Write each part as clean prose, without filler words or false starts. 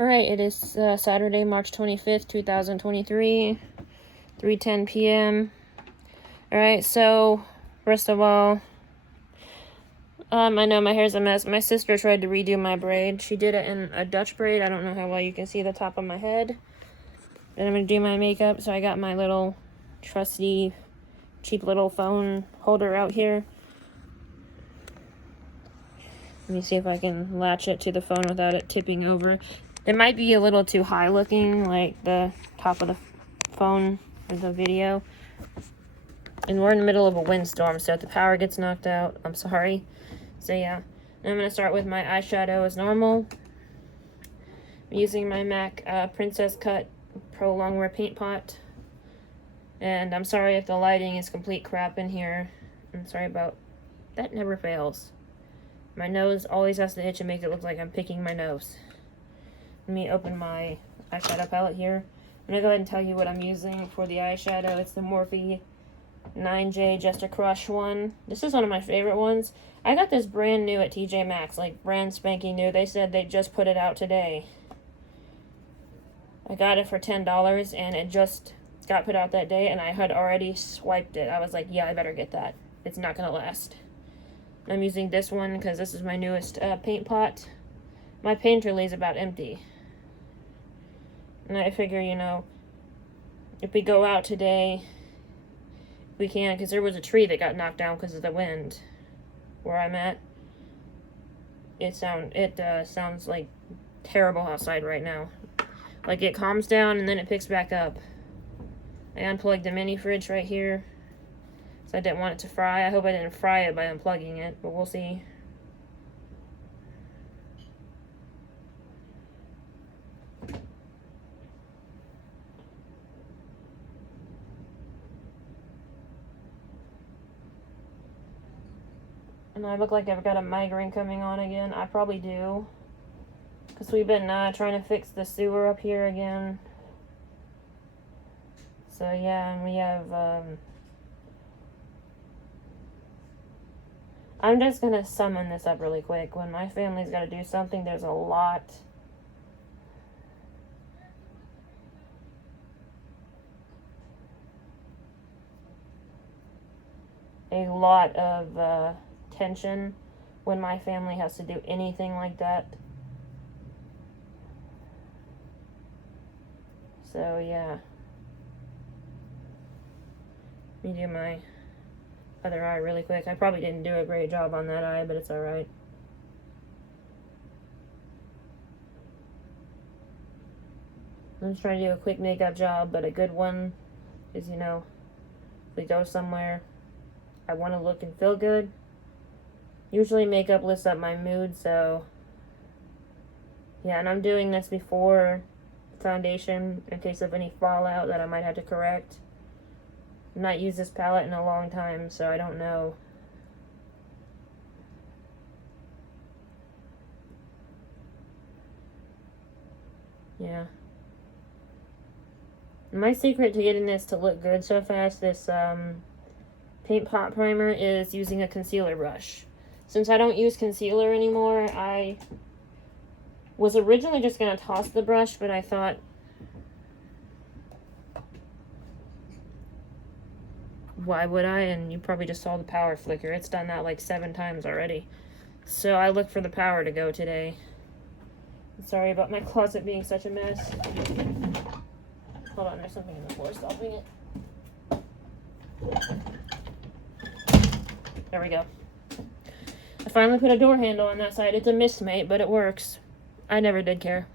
Alright, it is Saturday, March 25th, 2023, 3:10 p.m. Alright, so, first of all, I know my hair's a mess. My sister tried to redo my braid. She did it in a Dutch braid. I don't know how well you can see the top of my head. Then I'm going to do my makeup, so I got my little trusty, cheap little phone holder out here. Let me see if I can latch it to the phone without it tipping over. It might be a little too high looking, like the top of the phone or the video. And we're in the middle of a windstorm, so if the power gets knocked out, I'm sorry. So yeah, I'm going to start with my eyeshadow as normal. I'm using my MAC Princess Cut Pro Longwear Paint Pot. And I'm sorry if the lighting is complete crap in here. I'm sorry about that. Never fails. My nose always has to itch and make it look like I'm picking my nose. Let me open my eyeshadow palette here. I'm going to go ahead and tell you what I'm using for the eyeshadow. It's the Morphe 9J Just a Crush one. This is one of my favorite ones. I got this brand new at TJ Maxx, like brand spanking new. They said they just put it out today. I got it for $10 and it just got put out that day and I had already swiped it. I was like, yeah, I better get that. It's not going to last. I'm using this one because this is my newest paint pot. My painterly is about empty. And I figure, you know, if we go out today, we can, because there was a tree that got knocked down because of the wind where I'm at. It sounds like terrible outside right now. Like it calms down and then it picks back up. I unplugged the mini fridge right here. So I didn't want it to fry. I hope I didn't fry it by unplugging it, but we'll see. And I look like I've got a migraine coming on again. I probably do. Because we've been trying to fix the sewer up here again. So yeah, and we have... I'm just going to summon this up really quick. When my family's got to do something, there's a lot of tension when my family has to do anything like that. So yeah. Let me do my other eye really quick. I probably didn't do a great job on that eye, but it's alright. I'm just trying to do a quick makeup job, but a good one is, you know, if we go somewhere, I want to look and feel good. Usually makeup lifts up my mood, so yeah, and I'm doing this before foundation in case of any fallout that I might have to correct. I've not used this palette in a long time, so I don't know. Yeah. My secret to getting this to look good so fast, this paint pot primer, is using a concealer brush. Since I don't use concealer anymore, I was originally just going to toss the brush, but I thought, why would I? And you probably just saw the power flicker. It's done that like 7 times already. So I look for the power to go today. Sorry about my closet being such a mess. Hold on, there's something in the floor stopping it. There we go. I finally put a door handle on that side. It's a Mistmate, but it works. I never did care.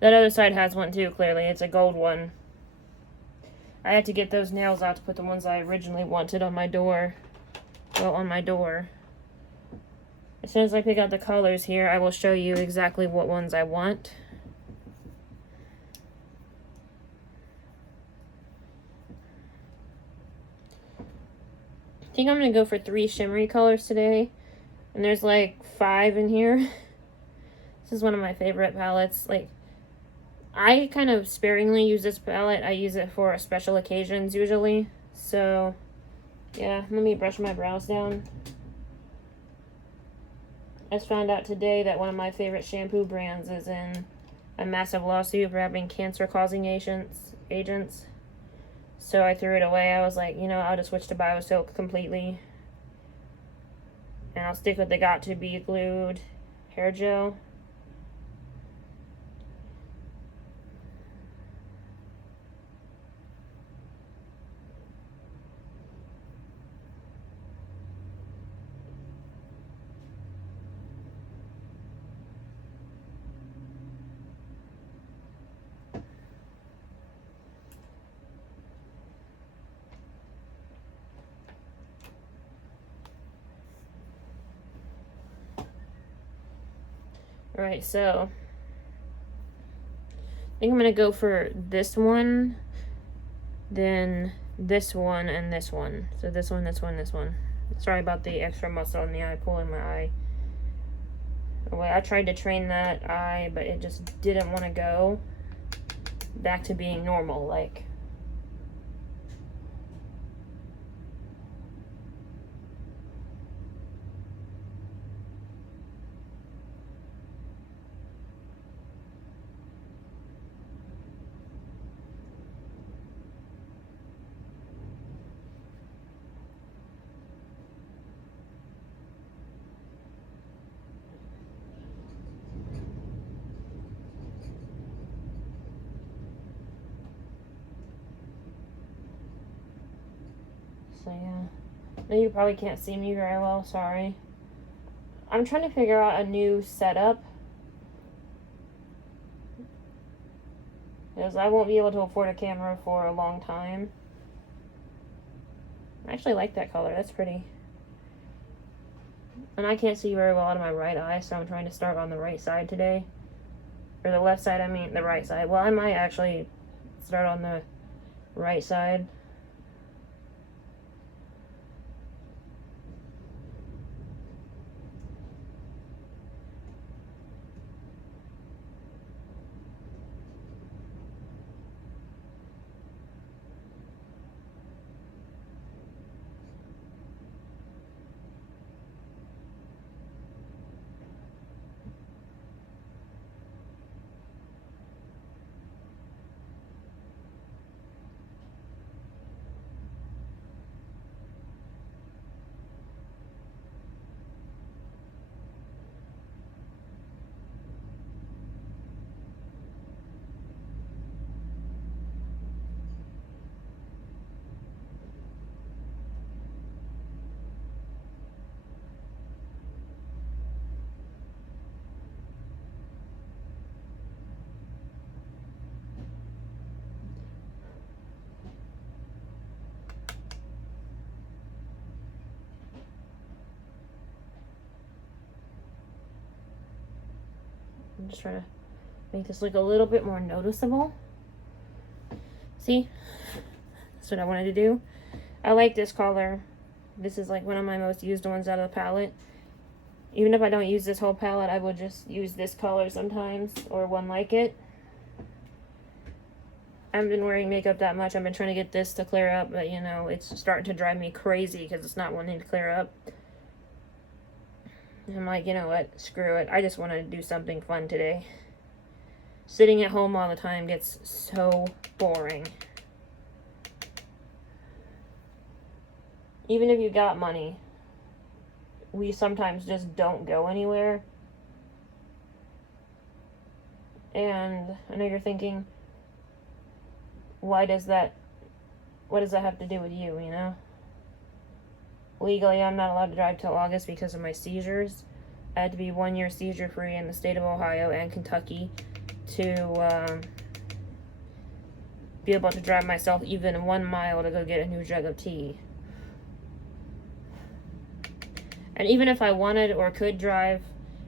That other side has one too, clearly. It's a gold one. I had to get those nails out to put the ones I originally wanted on my door. Well, on my door. As soon as I pick out the colors here, I will show you exactly what ones I want. I think I'm going to go for 3 shimmery colors today. And there's like 5 in here. This is one of my favorite palettes. Like, I kind of sparingly use this palette. I use it for special occasions usually. So, yeah, let me brush my brows down. I just found out today that one of my favorite shampoo brands is in a massive lawsuit for having cancer-causing agents. So I threw it away. I was like, you know, I'll just switch to BioSilk completely. And I'll stick with the Got2b glued hair gel. Alright, so I think I'm gonna go for this one, then this one, and this one. So this one, this one, this one. Sorry about the extra muscle in the eye, pulling my eye away. I tried to train that eye, but it just didn't want to go back to being normal, like. So yeah, now you probably can't see me very well, sorry. I'm trying to figure out a new setup, because I won't be able to afford a camera for a long time. I actually like that color, that's pretty. And I can't see very well out of my right eye, so I'm trying to start on the right side today. Or the left side, I mean the right side. Well, I might actually start on the right side. I'm just trying to make this look a little bit more noticeable. See? That's what I wanted to do. I like this color. This is like one of my most used ones out of the palette. Even if I don't use this whole palette, I will just use this color sometimes, or one like it. I haven't been wearing makeup that much. I've been trying to get this to clear up, but you know, it's starting to drive me crazy because it's not wanting to clear up. I'm like, you know what, screw it. I just want to do something fun today. Sitting at home all the time gets so boring. Even if you got money, we sometimes just don't go anywhere. And I know you're thinking, what does that have to do with you, you know? Legally, I'm not allowed to drive till August because of my seizures. I had to be 1 year seizure free in the state of Ohio and Kentucky to be able to drive myself even 1 mile to go get a new jug of tea. And even if I wanted or could drive,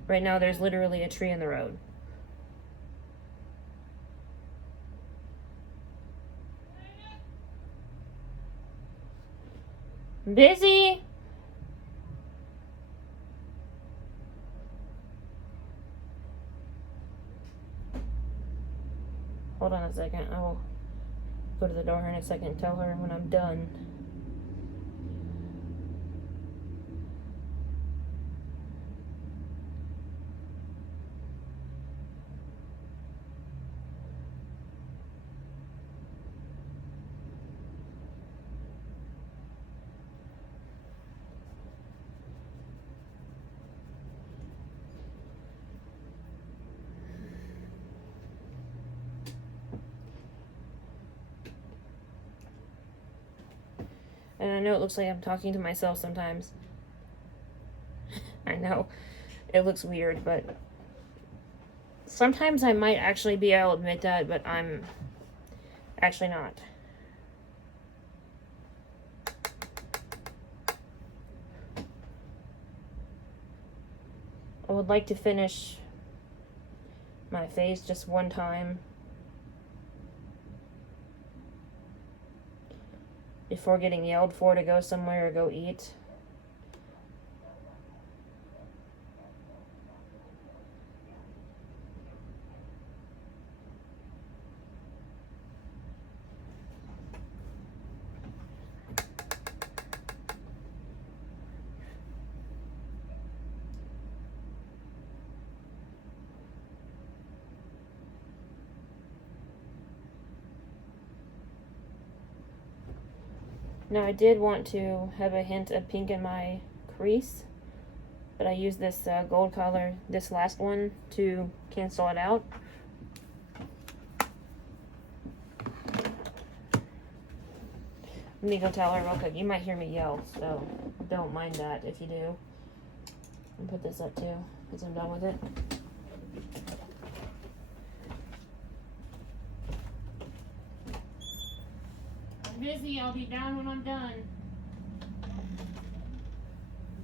right now there's literally a tree in the road. Busy? Hold on a second. I will go to the door in a second and tell her when I'm done. I know it looks like I'm talking to myself sometimes. I know. It looks weird, but sometimes I might actually be able to admit that, but I'm actually not. I would like to finish my face just one time before getting yelled for to go somewhere or go eat. Now I did want to have a hint of pink in my crease, but I used this gold color, this last one, to cancel it out. Let me go tell her real quick. You might hear me yell, so don't mind that if you do. And put this up too, because I'm done with it. I'm busy. I'll be down when I'm done.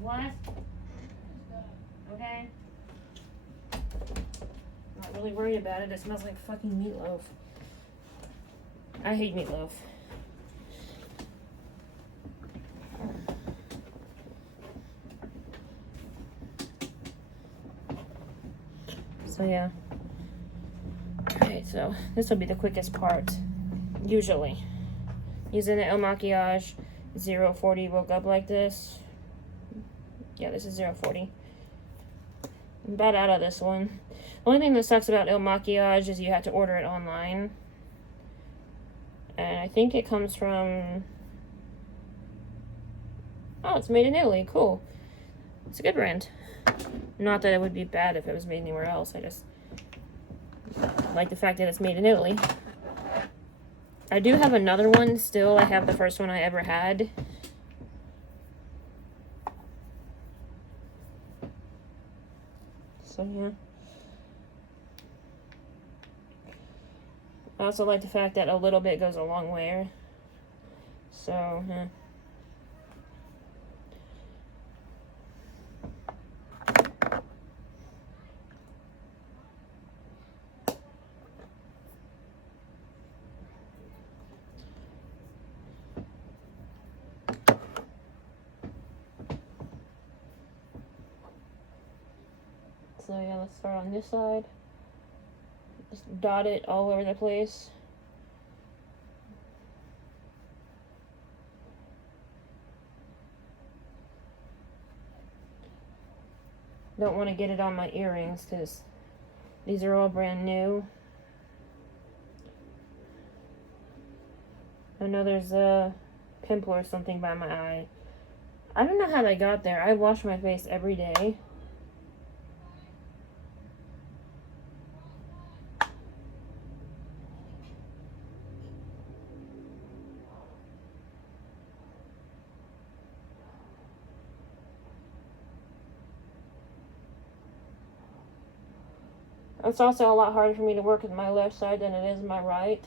What? Okay. Not really worried about it. It smells like fucking meatloaf. I hate meatloaf. So yeah. Okay, so this will be the quickest part. Usually. Using the El Maquillage 040 woke up like this. Yeah, this is 040. I'm about out of this one. The only thing that sucks about El Maquillage is you have to order it online. And I think it comes from... Oh, it's made in Italy. Cool. It's a good brand. Not that it would be bad if it was made anywhere else. I just like the fact that it's made in Italy. I do have another one still. I have the first one I ever had. So, yeah. I also like the fact that a little bit goes a long way. So, yeah. So yeah, let's start on this side. Just dot it all over the place. Don't want to get it on my earrings because these are all brand new. I know there's a pimple or something by my eye. I don't know how they got there. I wash my face every day. It's also a lot harder for me to work with my left side than it is my right.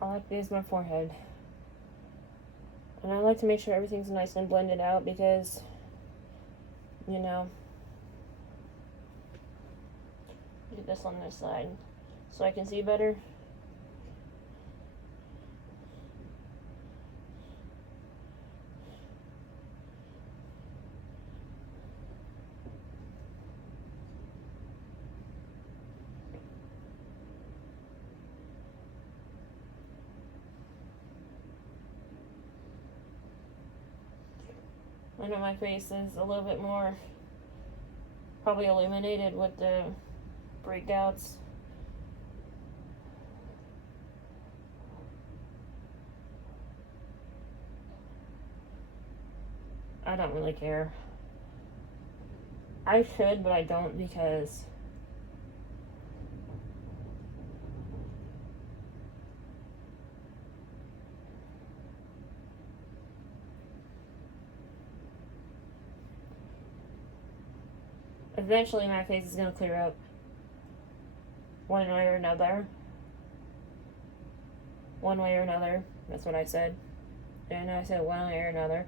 all I have to do is my forehead. And I like to make sure everything's nice and blended out because, you know, do this on this side so I can see better. I know my face is a little bit more probably illuminated with the breakouts. I don't really care. I should, but I don't because eventually my face is going to clear up one way or another. One way or another. That's what I said. And I said one way or another.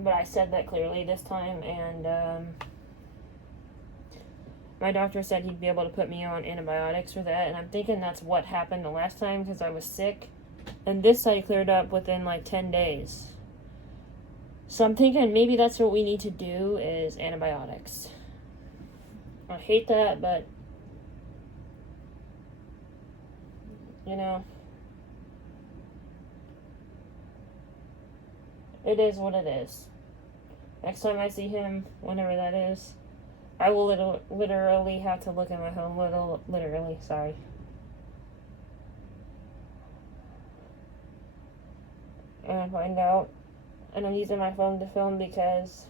But I said that clearly this time, and my doctor said he'd be able to put me on antibiotics for that, and I'm thinking that's what happened the last time because I was sick. And this side cleared up within like 10 days. So I'm thinking maybe that's what we need to do is antibiotics. I hate that, but you know, it is what it is. Next time I see him, whenever that is, I will literally have to look at my phone. Literally, sorry. And find out. And I'm using my phone to film because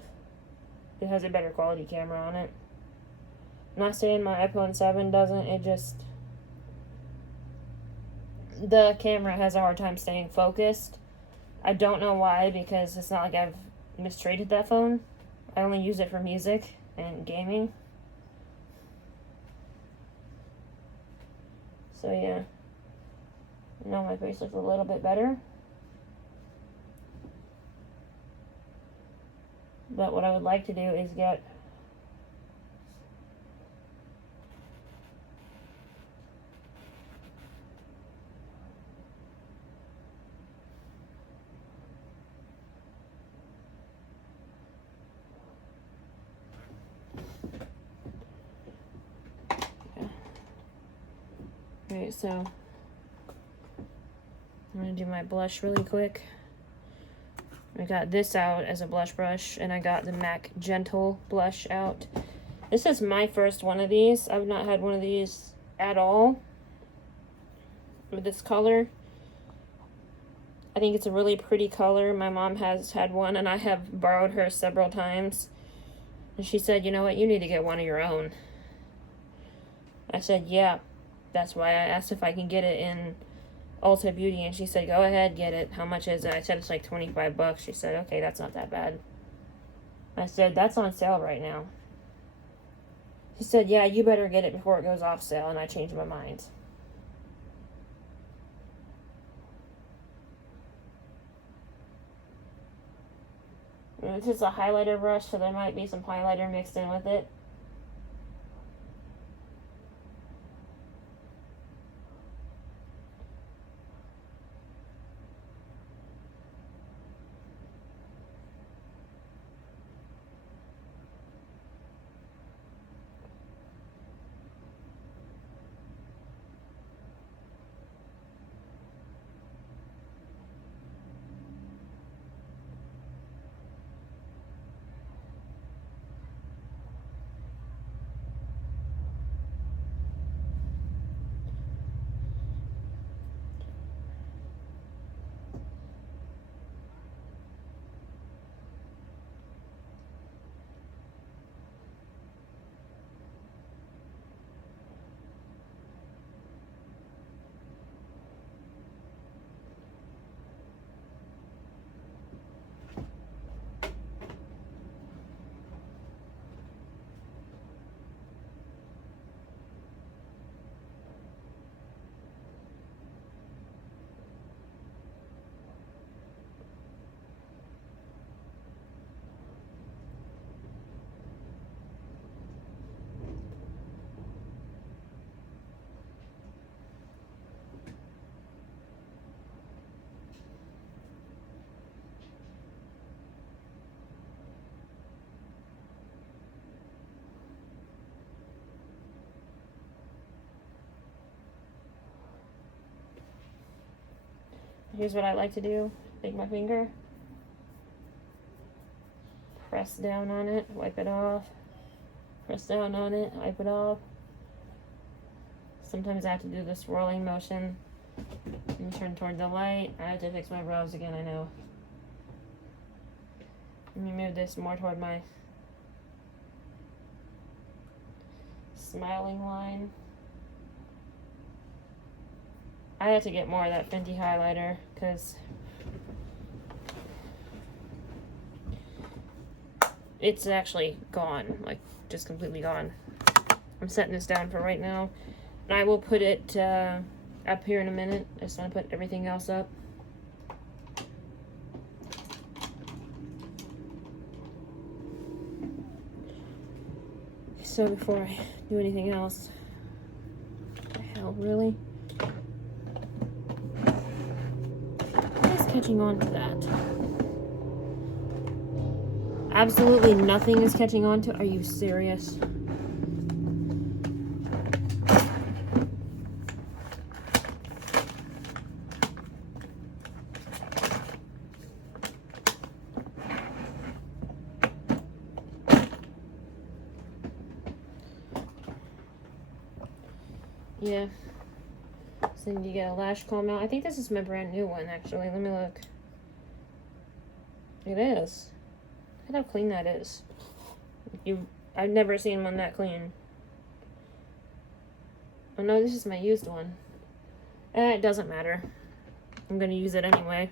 it has a better quality camera on it. I'm not saying my iPhone 7 doesn't, it just... the camera has a hard time staying focused. I don't know why, because it's not like I've mistreated that phone. I only use it for music and gaming. So yeah. Now my face looks a little bit better. But what I would like to do is get Alright, so I'm going to do my blush really quick. I got this out as a blush brush, and I got the MAC Gentle blush out. This is my first one of these. I've not had one of these at all with this color. I think it's a really pretty color. My mom has had one, and I have borrowed hers several times. And she said, you know what, you need to get one of your own. I said, yeah. That's why I asked if I can get it in Ulta Beauty, and she said, go ahead, get it. How much is it? I said, it's like $25. She said, okay, that's not that bad. I said, that's on sale right now. She said, yeah, you better get it before it goes off sale, and I changed my mind. And this is a highlighter brush, so there might be some highlighter mixed in with it. here's what I like to do. Take my finger, press down on it, wipe it off. Press down on it, wipe it off. Sometimes I have to do the swirling motion and turn toward the light. I have to fix my brows again, I know. Let me move this more toward my smiling line. I have to get more of that Fenty highlighter because it's actually gone, like just completely gone. I'm setting this down for right now, and I will put it up here in a minute. I just want to put everything else up. So before I do anything else, what the hell, really? What is catching on to that? Absolutely nothing is catching on to. Are you serious? Yeah. So you get a lash comb out. I think this is my brand new one, actually. Let me look. It is. Look at how clean that is. I've never seen one that clean. Oh no, this is my used one. It doesn't matter. I'm gonna use it anyway.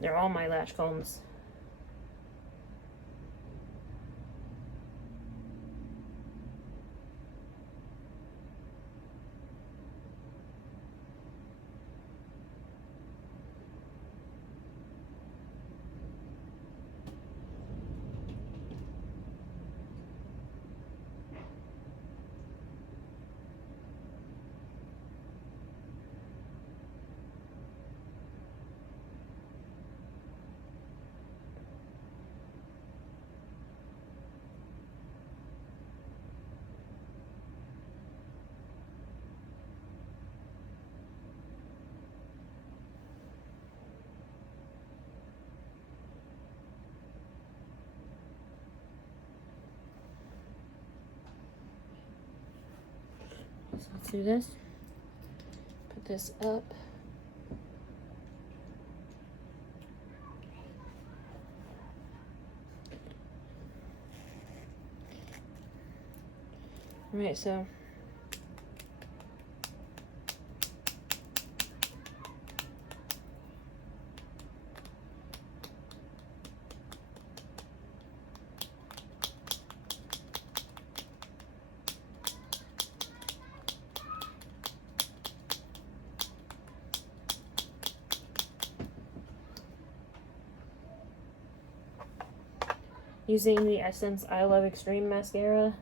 They're all my lash combs. So let's do this. Put this up. Alright, so using the Essence I Love Extreme mascara.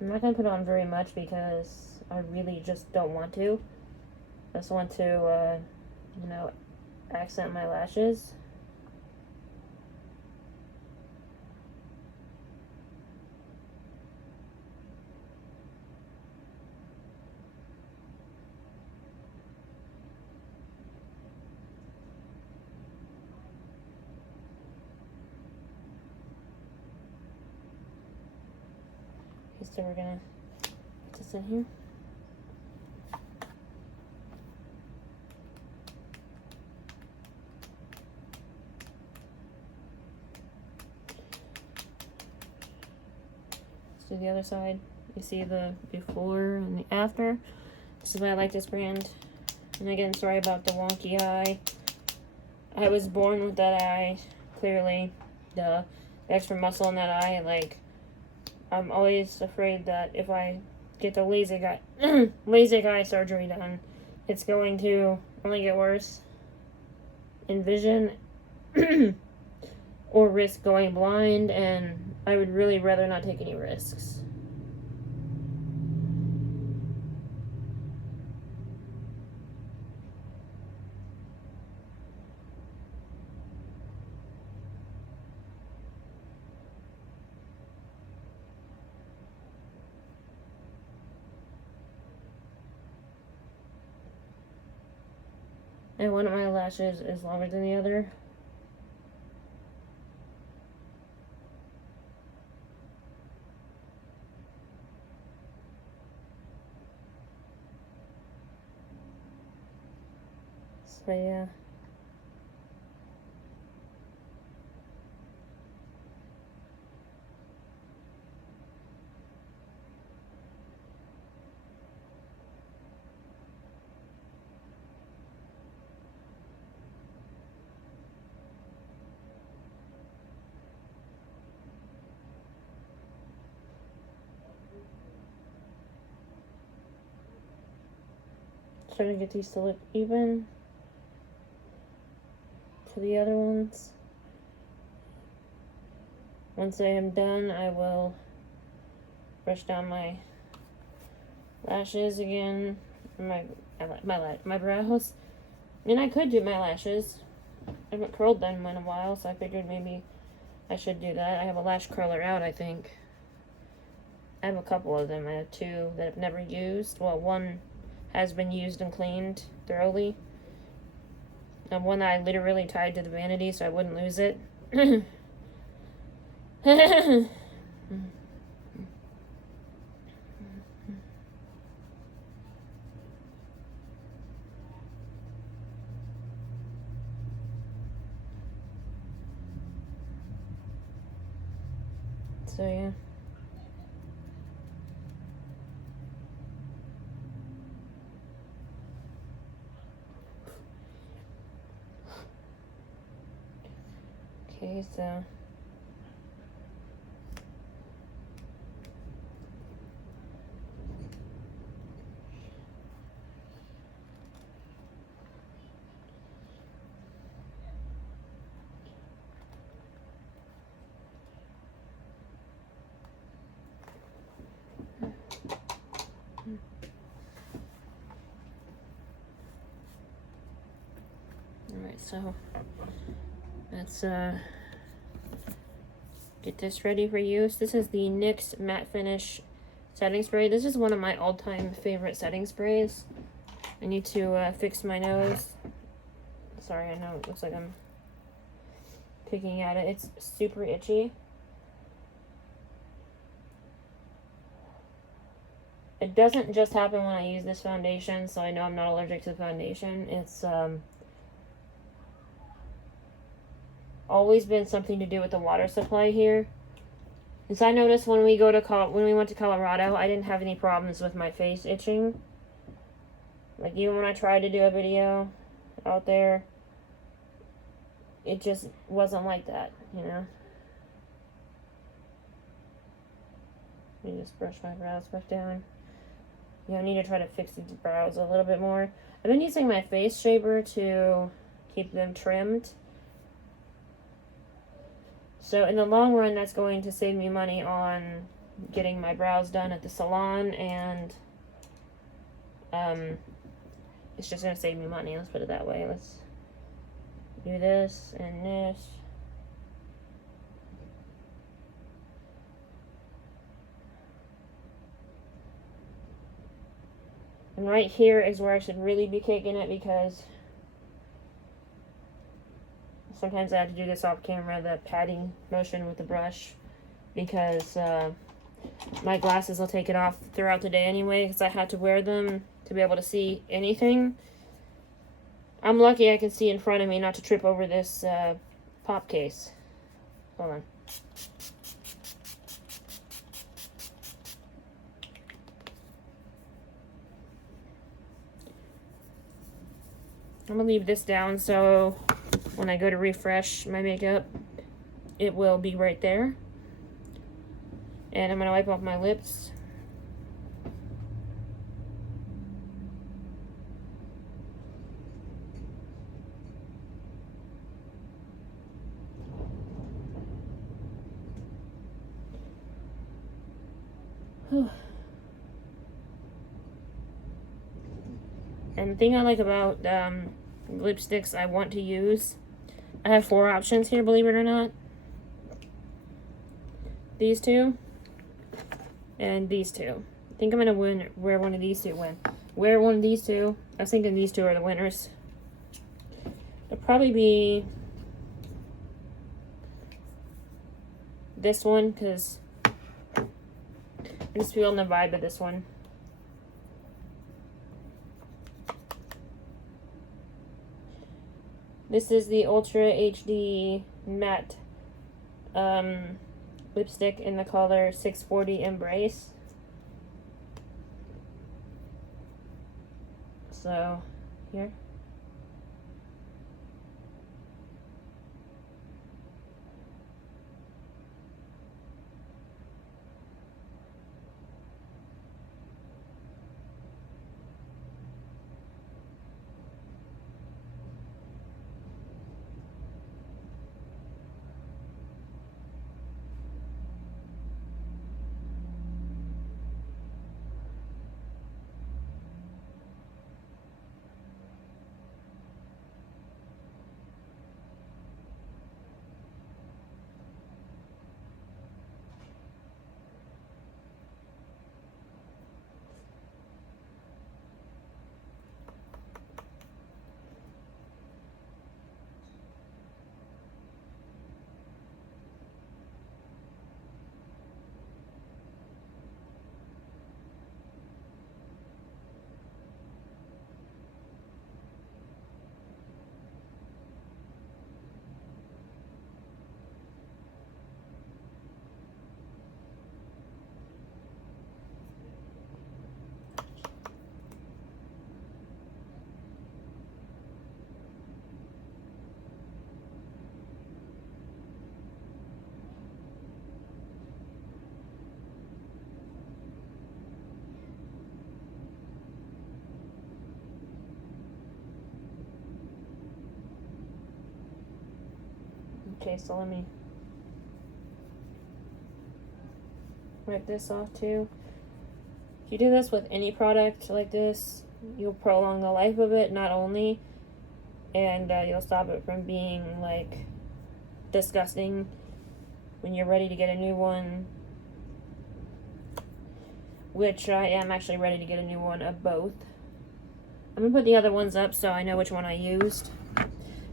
I'm not going to put on very much because I really just don't want to. I just want to, you know, accent my lashes. Okay, so we're going to put this in here. Do the other side. You see the before and the after. This is why I like this brand. And again, sorry about the wonky eye. I was born with that eye, clearly. The extra muscle in that eye. Like, I'm always afraid that if I get the LASIK eye surgery done, it's going to only get worse in vision or risk going blind, and I would really rather not take any risks. And one of my lashes is longer than the other. So yeah. Trying to get these to look even to the other ones. Once I am done, I will brush down my lashes again, my brows. And I could do my lashes. I haven't curled them in a while, so I figured maybe I should do that. I have a lash curler out, I think. I have a couple of them. I have two that I've never used. Well, one has been used and cleaned thoroughly. And one that I literally tied to the vanity so I wouldn't lose it. So yeah. Okay, so alright, so let's get this ready for use. This is the NYX Matte Finish setting spray. This is one of my all-time favorite setting sprays. I need to fix my nose. Sorry, I know it looks like I'm picking at it. It's super itchy. It doesn't just happen when I use this foundation, so I know I'm not allergic to the foundation. It's always been something to do with the water supply here. Because I noticed when we went to Colorado, I didn't have any problems with my face itching. Like even when I tried to do a video out there, it just wasn't like that, you know. Let me just brush my brows back down. Yeah, I need to try to fix these brows a little bit more. I've been using my face shaver to keep them trimmed. So in the long run, that's going to save me money on getting my brows done at the salon, and it's just going to save me money. Let's put it that way. Let's do this and this. And right here is where I should really be caking it, because sometimes I have to do this off camera, the patting motion with the brush, because my glasses will take it off throughout the day anyway, because I had to wear them to be able to see anything. I'm lucky I can see in front of me not to trip over this pop case. Hold on. I'm gonna leave this down so when I go to refresh my makeup, it will be right there. And I'm gonna wipe off my lips. And the thing I like about lipsticks I want to use, I have 4 options here, believe it or not. These two and these two. I think I'm gonna wear one of these two. Wear one of these two. I was thinking these two are the winners. probably be this one, because I'm just feeling the vibe of this one. This is the Ultra HD Matte lipstick in the color 640 Embrace. So, here. Okay, so let me wipe this off too. If you do this with any product like this, you'll prolong the life of it, not only, and you'll stop it from being like disgusting when you're ready to get a new one, which I am actually ready to get a new one of both. I'm gonna put the other ones up so I know which one I used,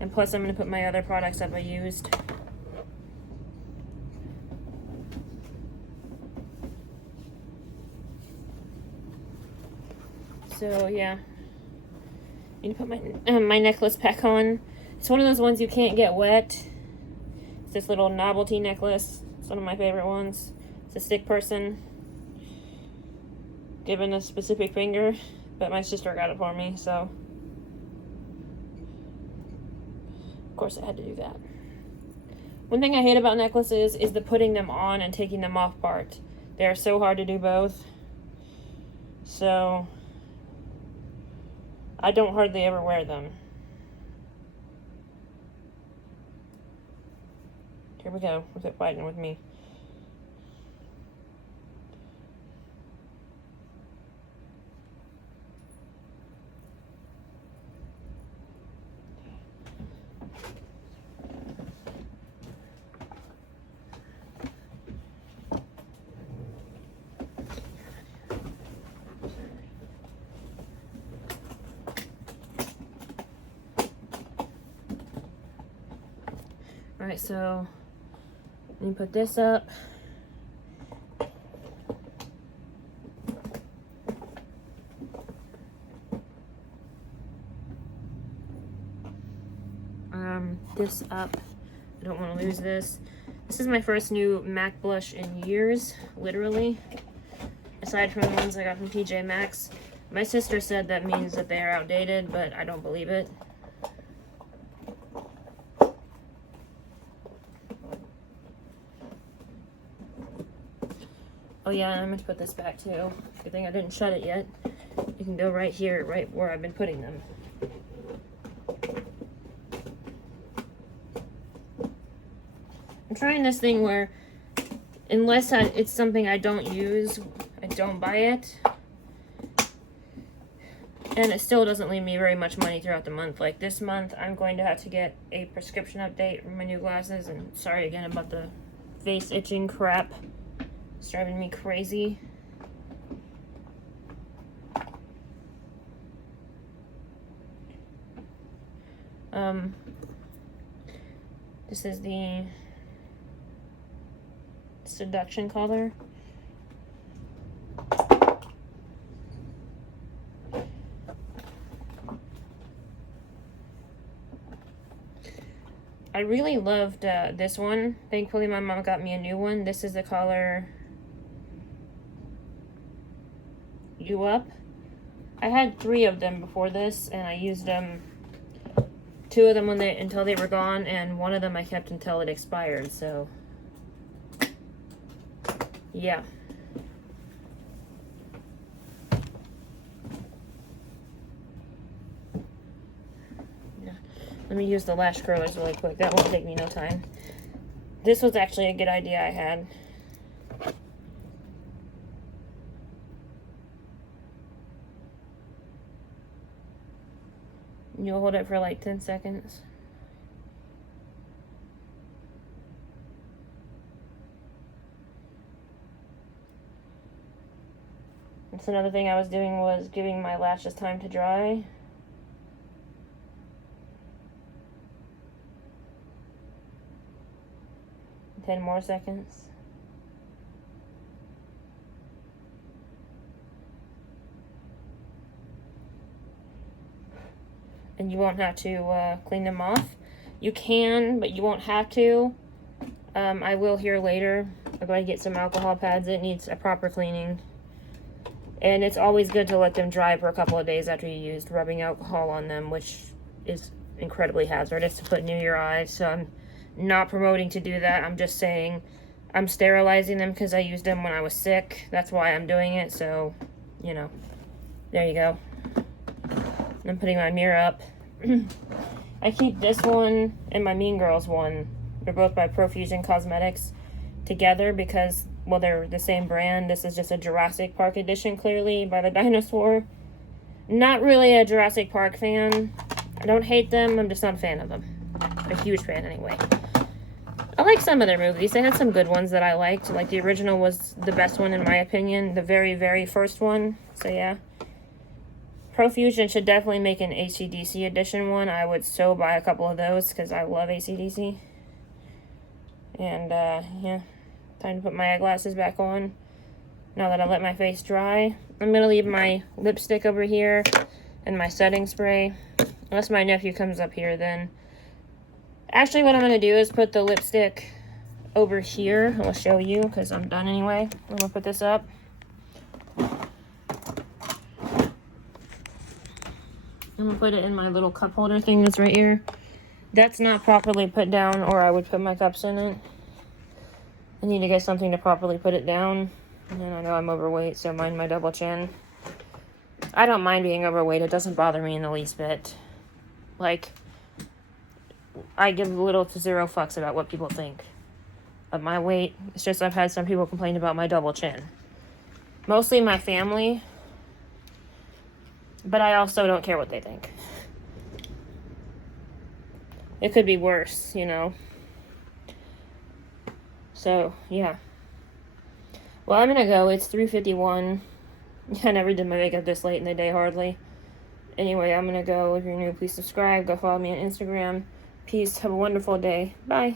and plus I'm gonna put my other products up I used. So yeah, I need to put my my necklace back on. It's one of those ones you can't get wet. It's this little novelty necklace. It's one of my favorite ones. It's a stick person given a specific finger, but my sister got it for me, so of course I had to do that. One thing I hate about necklaces is the putting them on and taking them off part. They are so hard to do both. So I don't hardly ever wear them. Here we go with it fighting with me. Alright, so let me put this up. This up. I don't want to lose this. This is my first new MAC blush in years, literally. Aside from the ones I got from TJ Maxx. My sister said that means that they are outdated, but I don't believe it. Oh yeah, and I'm going to put this back too. Good thing I didn't shut it yet. You can go right here, right where I've been putting them. I'm trying this thing where, unless it's something I don't use, I don't buy it. And it still doesn't leave me very much money throughout the month. Like this month, I'm going to have to get a prescription update for my new glasses. And sorry again about the face itching crap. It's driving me crazy. This is the Seduction color. I really loved this one. Thankfully, my mom got me a new one. This is the color You Up. I had 3 of them before this, and I used them, 2 of them until they were gone, and 1 of them I kept until it expired. So, yeah. Let me use the lash curlers really quick. That won't take me no time. This was actually a good idea I had. You'll hold it for like 10 seconds. That's another thing I was doing, was giving my lashes time to dry. Ten more seconds. And you won't have to clean them off. You can, but you won't have to. I will here later. I'm going to get some alcohol pads. It needs a proper cleaning. And it's always good to let them dry for a couple of days after you used rubbing alcohol on them, which is incredibly hazardous to put near your eyes. So I'm not promoting to do that. I'm just saying I'm sterilizing them because I used them when I was sick. That's why I'm doing it. So, you know, there you go. I'm putting my mirror up. I keep this one and my Mean Girls one, they're both by Profusion Cosmetics, together because, well, they're the same brand. This is just a Jurassic Park edition, clearly, by the dinosaur. Not really a Jurassic Park fan. I don't hate them, I'm just not a fan of them. A huge fan, anyway. I like some of their movies. They had some good ones that I liked. Like, the original was the best one, in my opinion. The very, very first one. So, yeah. Profusion should definitely make an AC/DC edition one. I would so buy a couple of those because I love AC/DC. And, yeah. Time to put my eyeglasses back on. Now that I let my face dry. I'm going to leave my lipstick over here and my setting spray. Unless my nephew comes up here, then. Actually, what I'm going to do is put the lipstick over here. I'll show you because I'm done anyway. I'm going to put this up. I'm going to put it in my little cup holder thing that's right here. That's not properly put down, or I would put my cups in it. I need to get something to properly put it down. And I know I'm overweight, so mind my double chin. I don't mind being overweight. It doesn't bother me in the least bit. Like, I give little to zero fucks about what people think of my weight. It's just I've had some people complain about my double chin. Mostly my family. But I also don't care what they think. It could be worse, you know. So, yeah. Well, I'm gonna go. It's 3:51. I never did my makeup this late in the day, hardly. Anyway, I'm gonna go. If you're new, please subscribe. Go follow me on Instagram. Peace. Have a wonderful day. Bye.